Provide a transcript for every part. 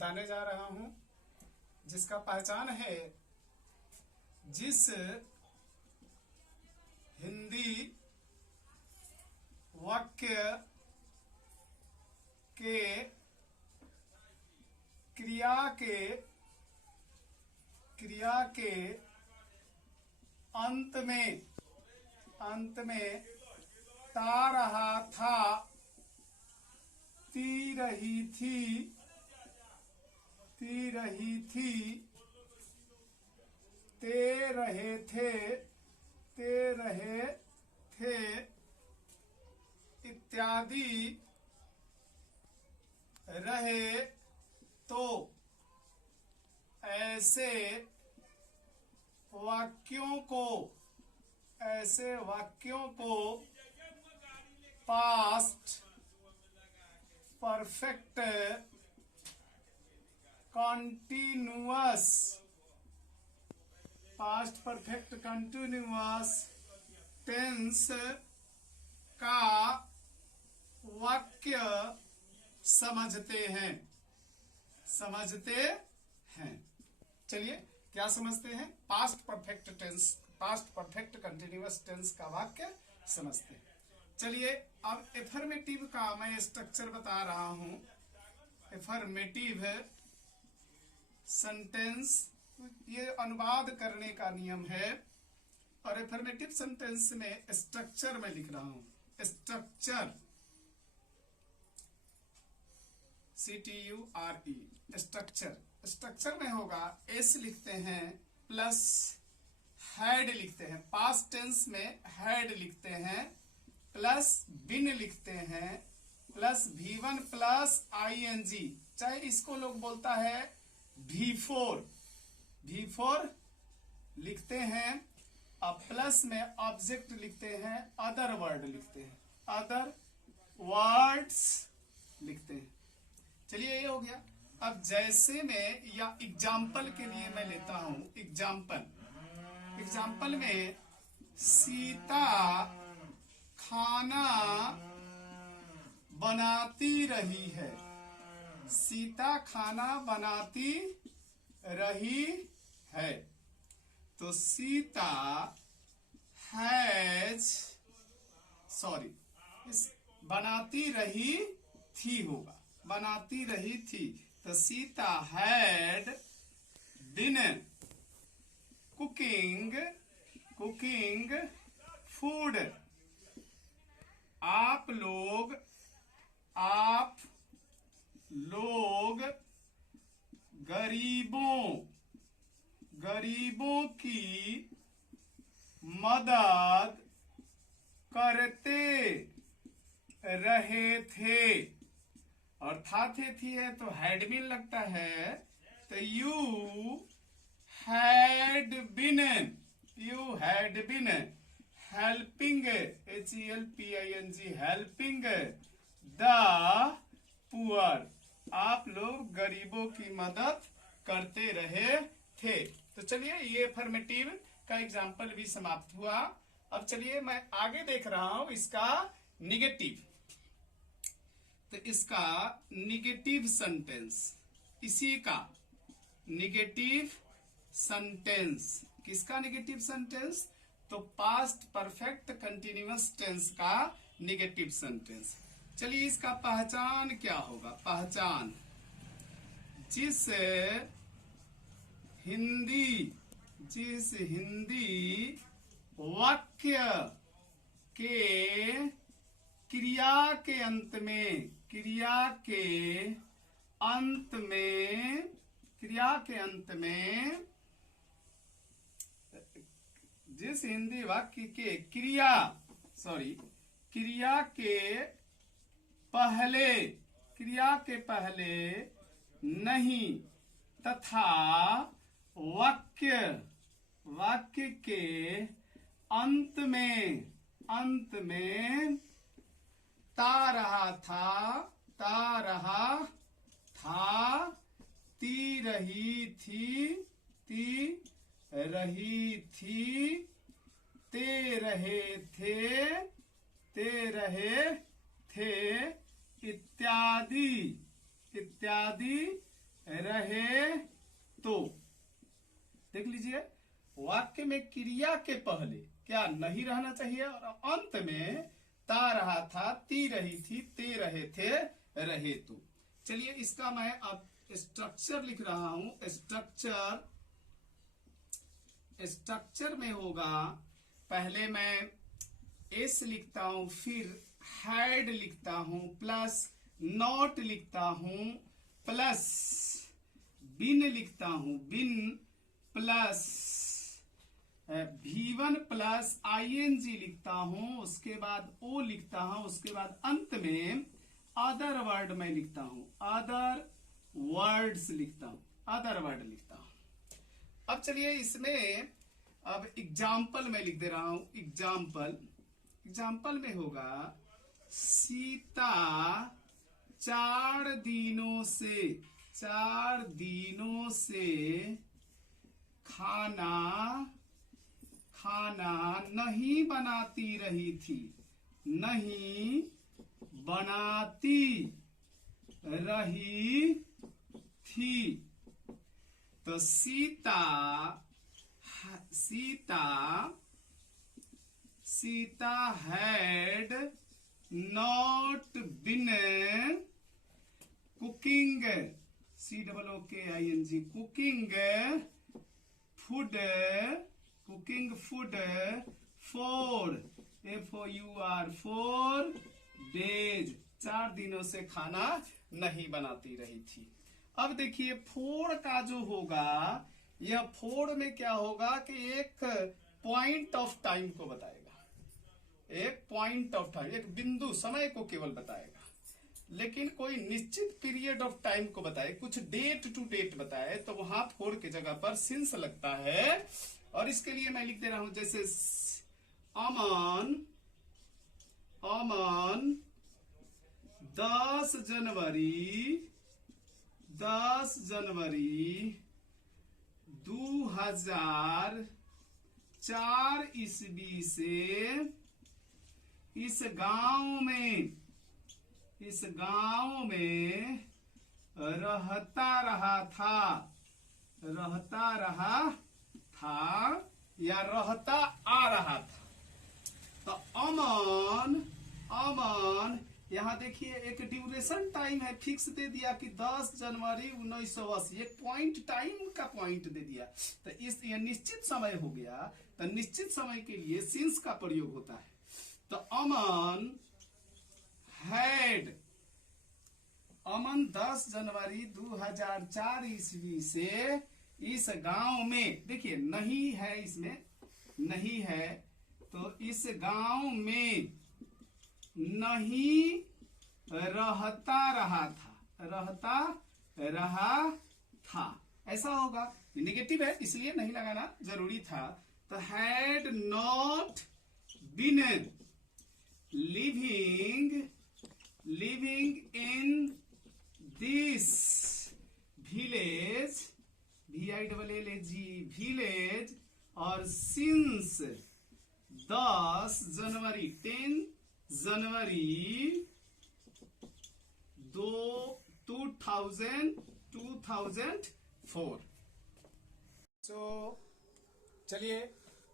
बताने जा रहा हूं, जिसका पहचान है जिस हिंदी वाक्य के क्रिया के अंत में ता रहा था, ती रही थी, ते रहे थे, इत्यादि रहे तो ऐसे वाक्यों को पास्ट परफेक्ट कंटीन्यूअस टेंस का वाक्य समझते हैं। चलिए क्या समझते हैं? पास्ट परफेक्ट कंटीन्यूअस टेंस का वाक्य समझते हैं। चलिए अब एफर्मेटिव का मैं स्ट्रक्चर बता रहा हूं। एफर्मेटिव सेंटेंस, ये अनुवाद करने का नियम है, और एफर्मेटिव सेंटेंस में स्ट्रक्चर में लिख रहा हूं। स्ट्रक्चर CTURE, स्ट्रक्चर में होगा एस लिखते हैं प्लस हैड लिखते हैं, पास्ट टेंस में हैड लिखते हैं, प्लस बिन लिखते हैं, प्लस V1 प्लस ING, चाहे इसको लोग बोलता है V4 लिखते हैं, अब प्लस में ऑब्जेक्ट लिखते हैं, अदर वर्ड लिखते हैं, अदर वर्ड्स लिखते हैं। चलिए ये हो गया। अब जैसे में या एग्जाम्पल के लिए मैं लेता हूं एग्जाम्पल में सीता खाना बनाती रही है, सीता खाना बनाती रही है, तो सीता बनाती रही थी होगा, बनाती रही थी, तो Sita had been cooking food. आप लोग गरीबों की मदद करते रहे थे, और था थे थी है तो हैड बीन लगता है, तो you had been helping helping the poor, आप लोग गरीबों की मदद करते रहे थे। तो चलिए ये एफर्मेटिव का एग्जाम्पल भी समाप्त हुआ। अब चलिए मैं आगे देख रहा हूं इसका निगेटिव। तो इसका निगेटिव सेंटेंस, इसी का निगेटिव सेंटेंस, किसका निगेटिव सेंटेंस? तो पास्ट परफेक्ट कंटीन्यूअस टेंस का निगेटिव सेंटेंस। चलिए इसका पहचान क्या होगा? पहचान, जिस हिंदी वाक्य के क्रिया के अंत में जिस हिंदी वाक्य के क्रिया के पहले नहीं तथा वाक्य के अंत में ता रहा था, ती रही थी, ते रहे थे, इत्यादि रहे तो। देख लीजिए, वाक्य में क्रिया के पहले क्या नहीं रहना चाहिए, और अंत में ता रहा था, ती रही थी, ते रहे थे, रहे तो। चलिए इसका मैं अब स्ट्रक्चर लिख रहा हूं। स्ट्रक्चर में होगा, पहले मैं एस लिखता हूं, फिर हैड लिखता हूं, प्लस नॉट लिखता हूं, प्लस बिन लिखता हूं, बिन प्लस V1 प्लस ING लिखता हूं, उसके बाद O लिखता हूं, उसके बाद अंत में अदर वर्ड में लिखता हूं, अदर वर्ड्स लिखता हूं, अदर वर्ड लिखता हूं। अब चलिए इसमें अब एग्जाम्पल में लिख दे रहा हूं। एग्जाम्पल में होगा, सीता 4 दिनों से खाना नहीं बनाती रही थी, नहीं बनाती रही थी। तो Sita had not been cooking, cooking food for FOUR days, 4 दिनों से खाना नहीं बनाती रही थी। अब देखिए फोर का जो होगा, यह फोर में क्या होगा कि एक पॉइंट ऑफ टाइम को बताएगा, एक पॉइंट ऑफ टाइम, एक बिंदु समय को केवल बताएगा, लेकिन कोई निश्चित पीरियड ऑफ टाइम को बताए, कुछ डेट टू डेट बताए, तो वहां फोर की जगह पर सिंस लगता है। और इसके लिए मैं लिख दे रहा हूं, जैसे अमन 10 जनवरी 2004 ईस्वी से इस गांव में रहता रहा या रहता आ रहा था। तो अमन यहां देखिए एक ड्यूरेशन टाइम है, फिक्स दे दिया कि 10 जनवरी 1980, एक पॉइंट टाइम का पॉइंट दे दिया। तो ये निश्चित समय हो गया, तो निश्चित समय के लिए सिंस का प्रयोग होता है। तो अमन 10 जनवरी 2004 ईस्वी से इस गांव में, देखिए नहीं है, इसमें नहीं है, तो इस गांव में नहीं रहता रहा था, ऐसा होगा। नेगेटिव है इसलिए नहीं लगाना जरूरी था। तो had not been living in this village, VILLAG village, और सिंस 10 जनवरी 2004। तो चलिए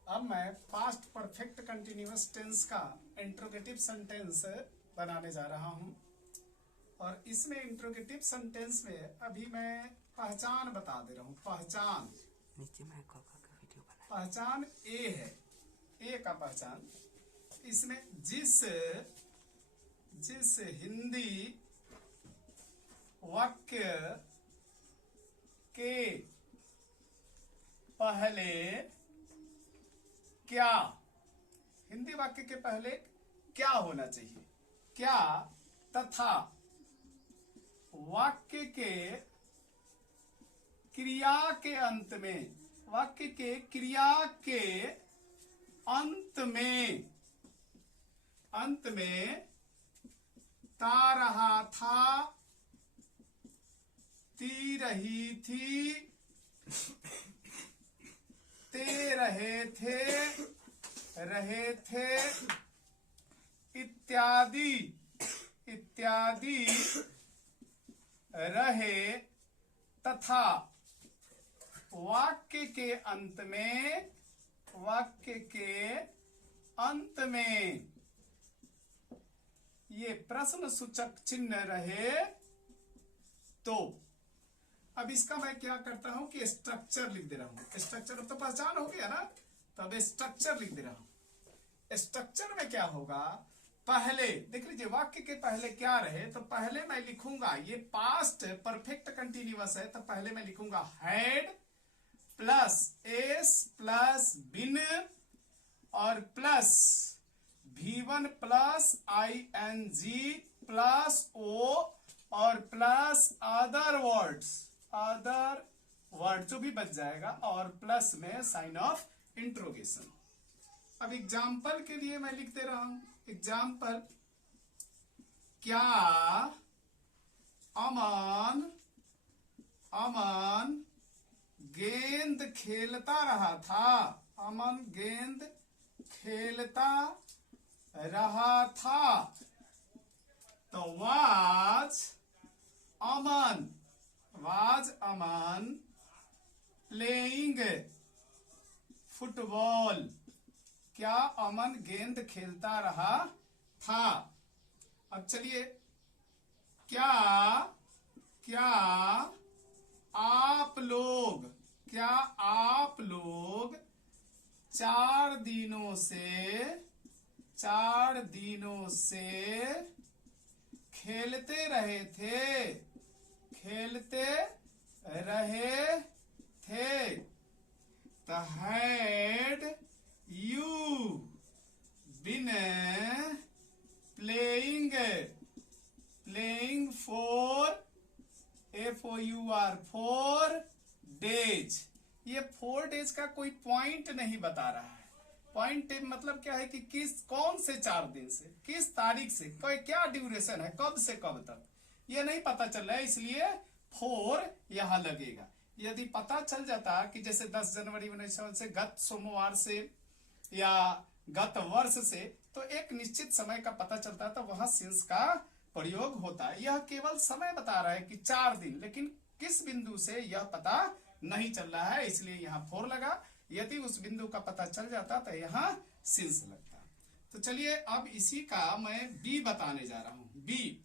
अब मैं पास्ट परफेक्ट कंटिन्यूअस टेंस का इंट्रोगेटिव सेंटेंस बनाने जा रहा हूं। और इसमें इंट्रोगेटिव सेंटेंस में अभी मैं पहचान बता दे रहा हूं। पहचान ए है, ए का पहचान। इसमें जिस हिंदी वाक्य के पहले क्या, हिंदी वाक्य के पहले क्या होना चाहिए, क्या तथा वाक्य के क्रिया के अंत में, वाक्य के क्रिया के अंत में ता रहा था, ती रही थी, ते रहे थे, इत्यादि रहे तथा वाक्य के अंत में ये प्रश्न सूचक चिन्ह रहे तो। अब इसका मैं क्या करता हूं कि स्ट्रक्चर लिख दे रहा हूं। स्ट्रक्चर तो पहचान हो गया ना, तो अब स्ट्रक्चर लिख दे रहा हूं। स्ट्रक्चर में क्या होगा, पहले देख लीजिए वाक्य के पहले क्या रहे, तो पहले मैं लिखूंगा, ये पास्ट परफेक्ट कंटिन्यूअस है, तो पहले मैं लिखूंगा had plus S plus been और plus V1 plus ING plus O और प्लस अदर वर्ड जो भी बच जाएगा और प्लस में साइन ऑफ इंट्रोगेशन। अब एग्जाम्पल के लिए मैं लिख दे रहा हूं, एग्जाम्पल, क्या अमन गेंद खेलता रहा था। अमन गेंद खेलता रहा था, तो वाज अमन प्लेइंग फुटबॉल। क्या अमन गेंद खेलता रहा था। अब चलिए, क्या आप लोग 4 दिनों से खेलते रहे थे। The had you been playing for FOUR 4 days। ये 4 days का कोई पॉइंट नहीं बता रहा है। पॉइंट मतलब क्या है कि कौन से 4 दिन से, किस तारीख से, क्या ड्यूरेशन है, कब से कब तक, ये नहीं पता चल रहा है, इसलिए 4 यहां लगेगा। यदि पता चल जाता कि जैसे 10 जनवरी 19 से, गत सोमवार से या गत वर्ष से, तो एक निश्चित समय का पता चलता, तो वहां सिंस का प्रयोग होता है। यह केवल समय बता रहा है कि 4 दिन, लेकिन किस बिंदु से यह पता नहीं चल रहा है, इसलिए यहाँ 4 लगा। यदि उस बिंदु का पता चल जाता तो यहाँ सिंस लगता। तो चलिए अब इसी का मैं बी बताने जा रहा हूं। बी,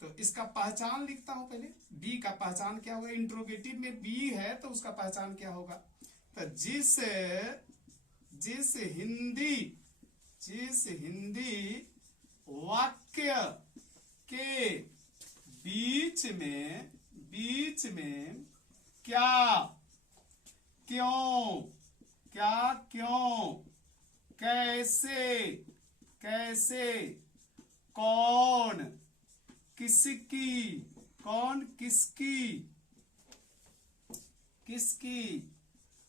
तो इसका पहचान लिखता हूं पहले। बी का पहचान क्या होगा, इंट्रोगेटिव में बी है तो उसका पहचान क्या होगा, तो जिस हिंदी वाक्य के बीच में क्या, क्यों, कैसे, कौन, किसकी,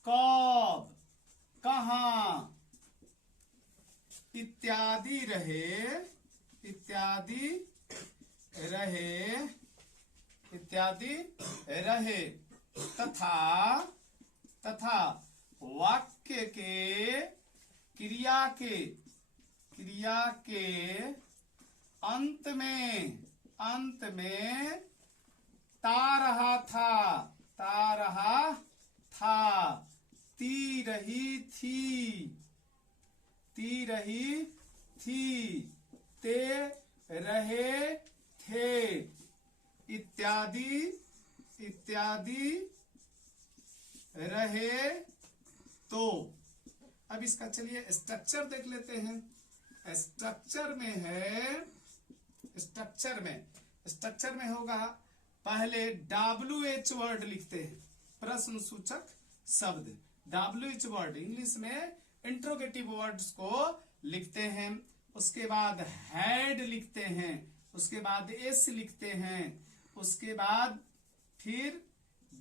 कब, कहां इत्यादि रहे तथा वाक्य के क्रिया के अंत में ता रहा था, ती रही थी, ते रहे थे, इत्यादि रहे तो। अब इसका चलिए स्ट्रक्चर देख लेते हैं। स्ट्रक्चर में होगा, पहले WH वर्ड लिखते हैं, प्रश्न सूचक शब्द। WH वर्ड इंग्लिश में इंट्रोगेटिव वर्ड्स को लिखते हैं। उसके बाद हैड लिखते हैं, उसके बाद एस लिखते हैं, उसके बाद फिर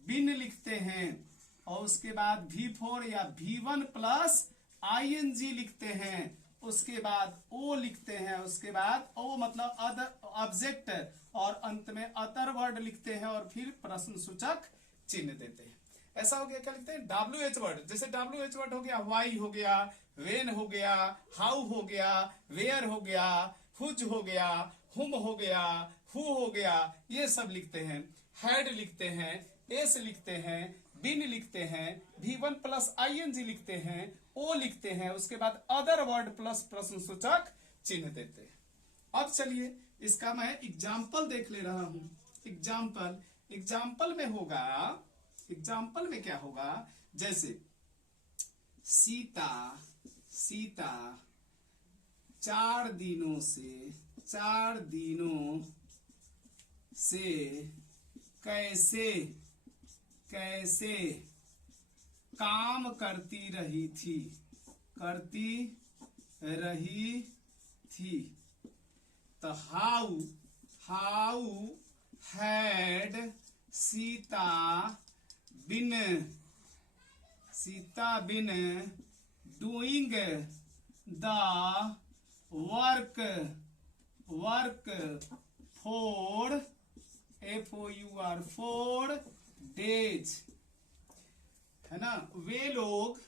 बिन लिखते हैं, और उसके बाद V4 या V1 प्लस ING लिखते हैं, उसके बाद ओ लिखते हैं, उसके बाद ओ मतलब अदर ऑब्जेक्ट, और अंत में अदर वर्ड लिखते हैं, और फिर प्रश्न सूचक चिन्ह देते हैं। ऐसा हो गया, क्या लिखते हैं, WH वर्ड। जैसे WH वर्ड हो गया, वाई हो गया, वेन हो गया, हाउ हो गया, वेयर हो गया, हुज हो गया, हुम हो गया, हु हो गया, ये सब लिखते हैं। हैड लिखते हैं, एस लिखते हैं, बिन लिखते हैं, V1 प्लस ING लिखते हैं, ओ लिखते हैं, उसके बाद अदर वर्ड प्लस प्रश्न सूचक चिन्ह देते हैं। अब चलिए इसका मैं एग्जाम्पल देख ले रहा हूं। एग्जाम्पल में होगा, एग्जाम्पल में क्या होगा, जैसे सीता 4 दिनों से कैसे काम करती रही थी। तो how had Sita been doing the work for FOR days, है ना। वे लोग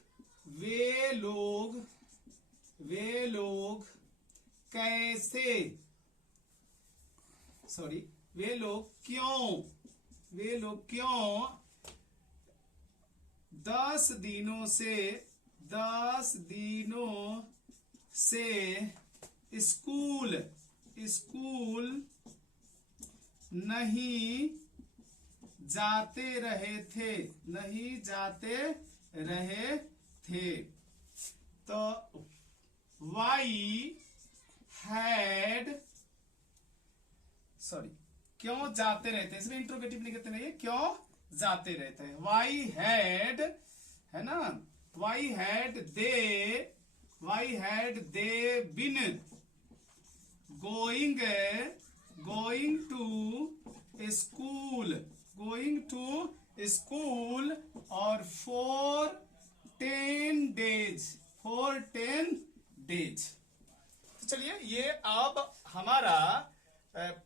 क्यों 10 दिनों से स्कूल नहीं जाते रहे थे। तो क्यों जाते रहते, इसमें इंट्रोगेटिव निगेटिव नहीं है, क्यों जाते रहते हैं। वाई हैड, है ना, why had they been going to school और for 10 days। तो चलिए ये अब हमारा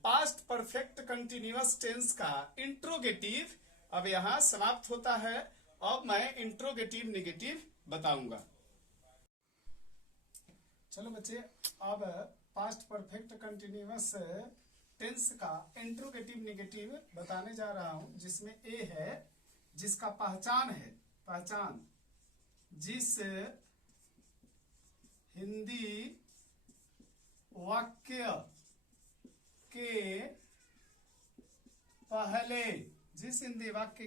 पास्ट परफेक्ट कंटिन्यूअस टेंस का इंट्रोगेटिव अब यहां समाप्त होता है। अब मैं इंट्रोगेटिव नेगेटिव बताऊंगा। चलो बच्चे, अब पास्ट परफेक्ट कंटिन्यूअस टेंस का इंट्रोगेटिव नेगेटिव बताने जा रहा हूं, जिसमें ए है जिसका पहचान जिस हिंदी वाक्य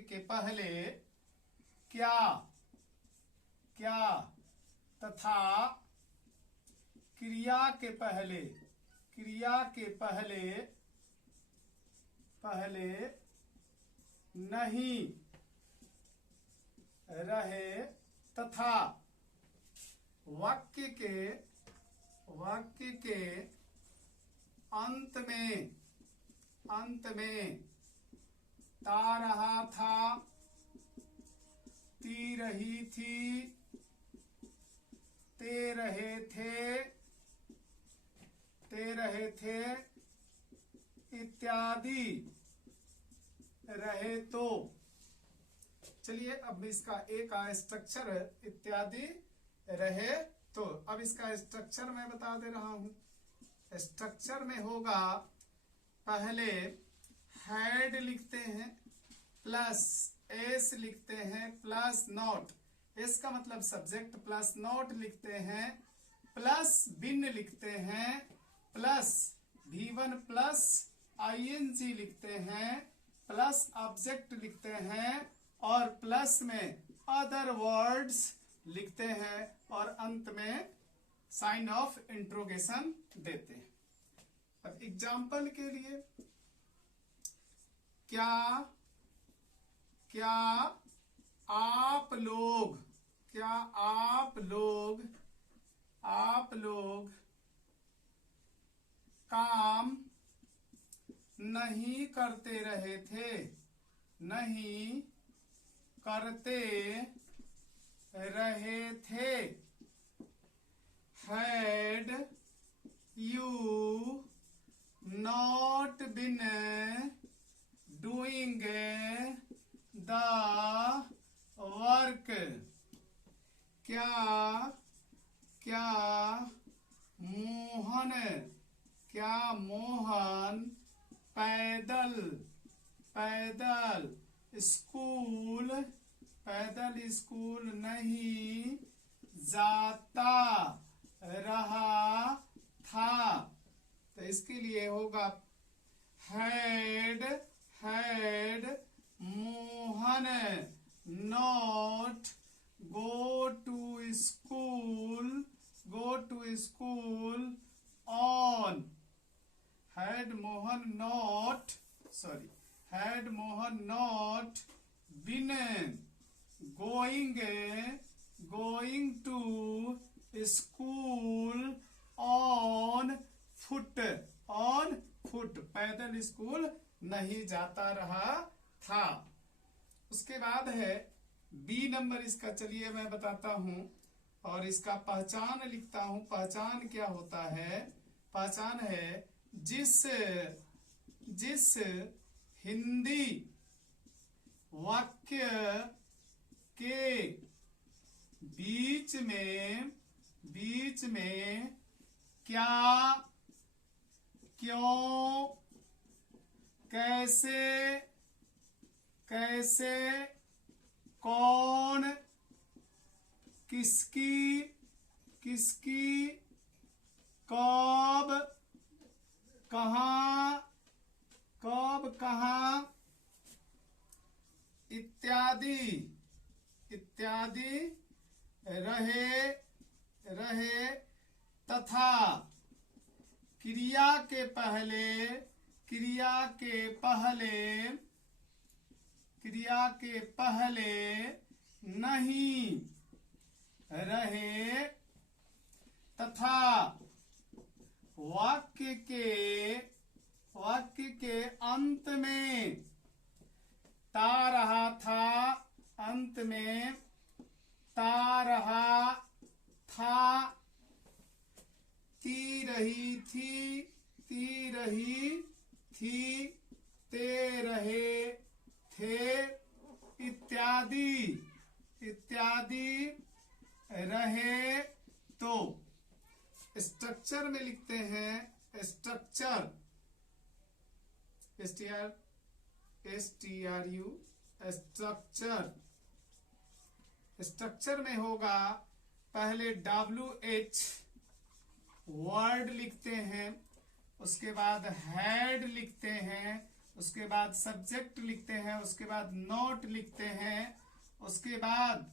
के पहले क्या तथा क्रिया के पहले नहीं रहे तथा वाक्य के अंत में ता रहा था, ती रही थी, ते रहे थे इत्यादि रहे तो। चलिए अब इसका एक स्ट्रक्चर इत्यादि रहे तो। अब इसका स्ट्रक्चर मैं बता दे रहा हूं। स्ट्रक्चर में होगा, पहले हैड लिखते हैं प्लस एस लिखते हैं प्लस नॉट, एस का मतलब सब्जेक्ट, प्लस नॉट लिखते हैं, प्लस बिन लिखते हैं, प्लस V1 प्लस ING लिखते हैं, प्लस ऑब्जेक्ट लिखते हैं और प्लस में अदर वर्ड्स लिखते हैं और अंत में साइन ऑफ इंट्रोगेशन देते हैं। अब एग्जाम्पल के लिए, क्या आप लोग काम नहीं करते रहे थे। Had you not been doing the work, क्या मोहन पैदल स्कूल पैदल स्कूल नहीं जाता रहा था। तो इसके लिए होगा had Mohan not go to school on had Mohan not been going to school on foot पैदल स्कूल नहीं जाता रहा था। उसके बाद है बी नंबर इसका, चलिए मैं बताता हूं और इसका पहचान लिखता हूं। पहचान क्या होता है? पहचान है जिस हिंदी वाक्य के बीच में क्या, क्यों, कैसे, कौन, किसकी, कब, कहाँ इत्यादि रहे तथा क्रिया के पहले नहीं रहे तथा वाक्य के अंत में ता रहा था, ती रही थी, ते रहे थे इत्यादि रहे। तो स्ट्रक्चर में लिखते हैं स्ट्रक्चर STRU स्ट्रक्चर में होगा पहले WH वर्ड लिखते हैं, उसके बाद हेड लिखते हैं, उसके बाद सब्जेक्ट लिखते हैं, उसके बाद नोट लिखते हैं, उसके बाद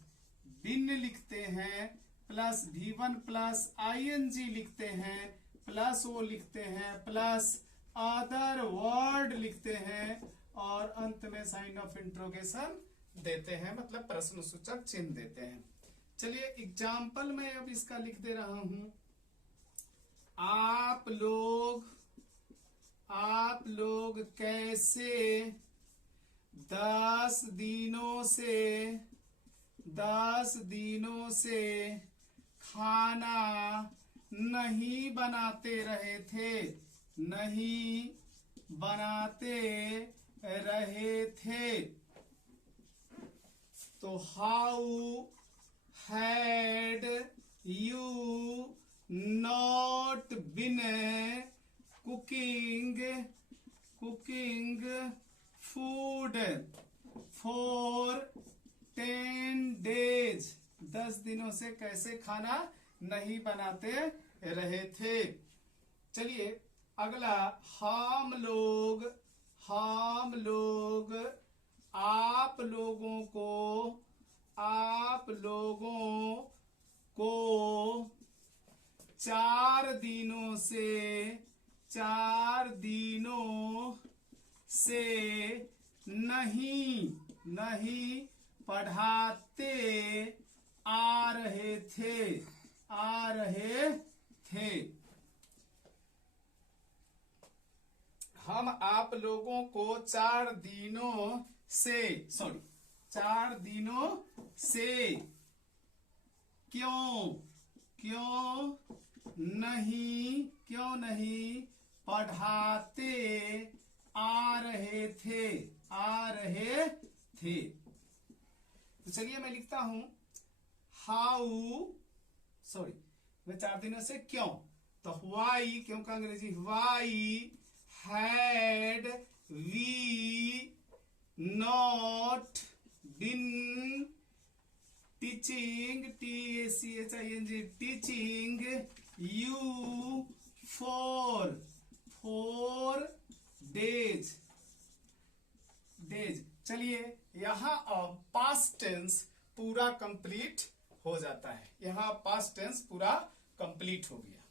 बिन लिखते हैं, प्लस V1 प्लस ING लिखते हैं, प्लस वो लिखते हैं, प्लस अदर वर्ड लिखते हैं और अंत में साइन ऑफ इंट्रोगेशन देते हैं, मतलब प्रश्न सूचक चिन्ह देते हैं। चलिए एग्जाम्पल में अब इसका लिख दे रहा हूं। आप लोग कैसे 10 दिनों से खाना नहीं बनाते रहे थे। तो how had you not been cooking food for 10 days 10 दिनों से कैसे खाना नहीं बनाते रहे थे। चलिए अगला, हम लोग आप लोगों को 4 दिनों से नहीं पढ़ाते आ रहे थे। हम आप लोगों को 4 दिनों से क्यों नहीं पढ़ाते आ रहे थे। तो चलिए मैं लिखता हूं मैं 4 दिनों से क्यों, तो वाई, क्यों का अंग्रेजी why had we not been teaching, TACHING, teaching you for 4 days. चलिए यहाँ अब पास्ट टेंस पूरा कंप्लीट हो जाता है, यहाँ पास्ट टेंस पूरा कंप्लीट हो गया।